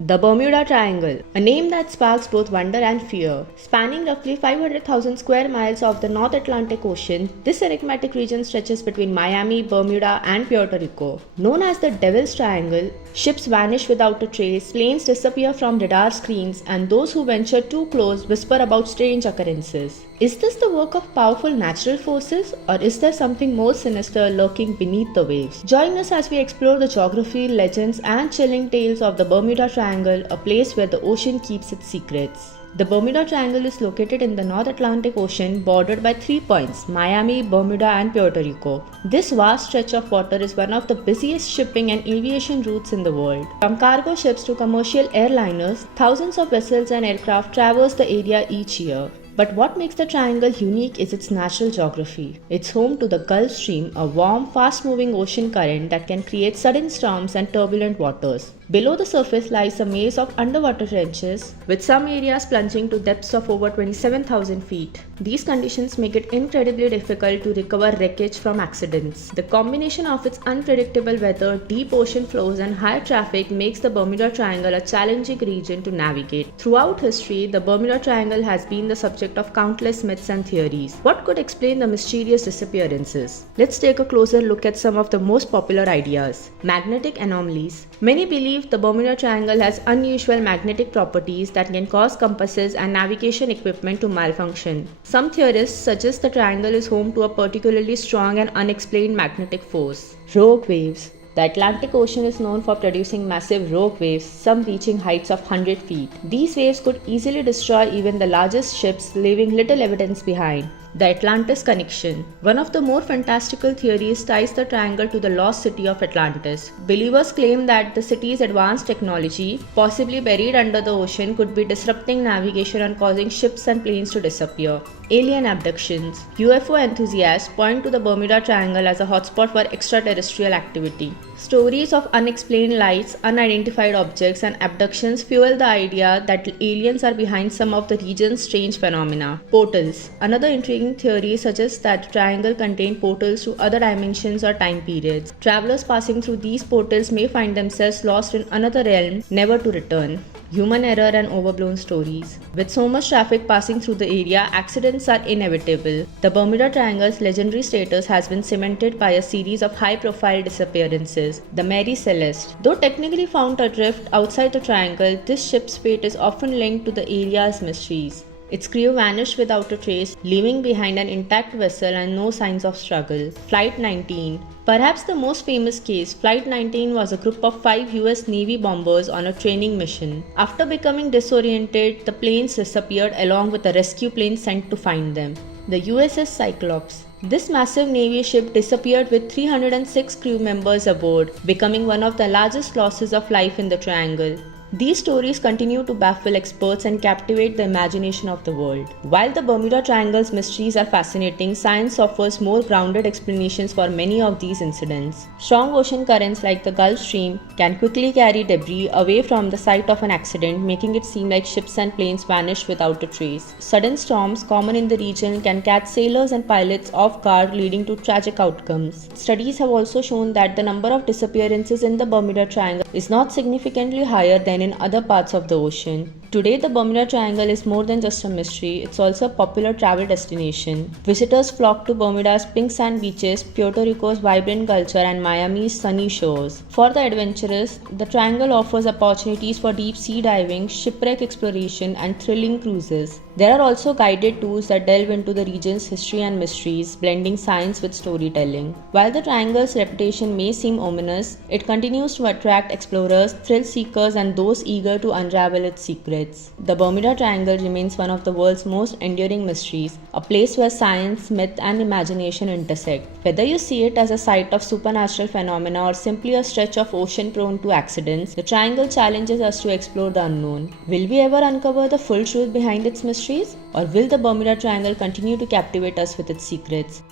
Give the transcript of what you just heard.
The Bermuda Triangle, a name that sparks both wonder and fear. Spanning roughly 500,000 square miles of the North Atlantic Ocean, this enigmatic region stretches between Miami, Bermuda, and Puerto Rico. Known as the Devil's Triangle, ships vanish without a trace, planes disappear from radar screens, and those who venture too close whisper about strange occurrences. Is this the work of powerful natural forces, or is there something more sinister lurking beneath the waves? Join us as we explore the geography, legends, and chilling tales of the Bermuda Triangle, a place where the ocean keeps its secrets. The Bermuda Triangle is located in the North Atlantic Ocean, bordered by 3 points: Miami, Bermuda, and Puerto Rico. This vast stretch of water is one of the busiest shipping and aviation routes in the world. From cargo ships to commercial airliners, thousands of vessels and aircraft traverse the area each year. But what makes the triangle unique is its natural geography. It's home to the Gulf Stream, a warm, fast-moving ocean current that can create sudden storms and turbulent waters. Below the surface lies a maze of underwater trenches, with some areas plunging to depths of over 27,000 feet. These conditions make it incredibly difficult to recover wreckage from accidents. The combination of its unpredictable weather, deep ocean flows, and high traffic makes the Bermuda Triangle a challenging region to navigate. Throughout history, the Bermuda Triangle has been the subject of countless myths and theories. What could explain the mysterious disappearances? Let's take a closer look at some of the most popular ideas. Magnetic anomalies. Many believe the Bermuda Triangle has unusual magnetic properties that can cause compasses and navigation equipment to malfunction. Some theorists suggest the triangle is home to a particularly strong and unexplained magnetic force. Rogue waves. The Atlantic Ocean is known for producing massive rogue waves, some reaching heights of 100 feet. These waves could easily destroy even the largest ships, leaving little evidence behind. The Atlantis Connection. One of the more fantastical theories ties the triangle to the lost city of Atlantis. Believers claim that the city's advanced technology, possibly buried under the ocean, could be disrupting navigation and causing ships and planes to disappear. Alien abductions. UFO enthusiasts point to the Bermuda Triangle as a hotspot for extraterrestrial activity. Stories of unexplained lights, unidentified objects, and abductions fuel the idea that aliens are behind some of the region's strange phenomena. Portals. Another intriguing theory suggests that the triangle contains portals to other dimensions or time periods. Travelers passing through these portals may find themselves lost in another realm, never to return. Human error and overblown stories. With so much traffic passing through the area, accidents are inevitable. The Bermuda Triangle's legendary status has been cemented by a series of high-profile disappearances. The Mary Celeste. Though technically found adrift outside the triangle, this ship's fate is often linked to the area's mysteries. Its crew vanished without a trace, leaving behind an intact vessel and no signs of struggle. Flight 19. Perhaps the most famous case, Flight 19 was a group of 5 US Navy bombers on a training mission. After becoming disoriented, the planes disappeared along with a rescue plane sent to find them. The USS Cyclops. This massive Navy ship disappeared with 306 crew members aboard, becoming one of the largest losses of life in the triangle. These stories continue to baffle experts and captivate the imagination of the world. While the Bermuda Triangle's mysteries are fascinating, science offers more grounded explanations for many of these incidents. Strong ocean currents like the Gulf Stream can quickly carry debris away from the site of an accident, making it seem like ships and planes vanish without a trace. Sudden storms, common in the region, can catch sailors and pilots off guard, leading to tragic outcomes. Studies have also shown that the number of disappearances in the Bermuda Triangle is not significantly higher than in other parts of the ocean. Today, the Bermuda Triangle is more than just a mystery, it's also a popular travel destination. Visitors flock to Bermuda's pink sand beaches, Puerto Rico's vibrant culture, and Miami's sunny shores. For the adventurous, the Triangle offers opportunities for deep sea diving, shipwreck exploration, and thrilling cruises. There are also guided tours that delve into the region's history and mysteries, blending science with storytelling. While the Triangle's reputation may seem ominous, it continues to attract explorers, thrill seekers, and those eager to unravel its secrets. The Bermuda Triangle remains one of the world's most enduring mysteries, a place where science, myth, and imagination intersect. Whether you see it as a site of supernatural phenomena or simply a stretch of ocean prone to accidents, the Triangle challenges us to explore the unknown. Will we ever uncover the full truth behind its mysteries? Or will the Bermuda Triangle continue to captivate us with its secrets?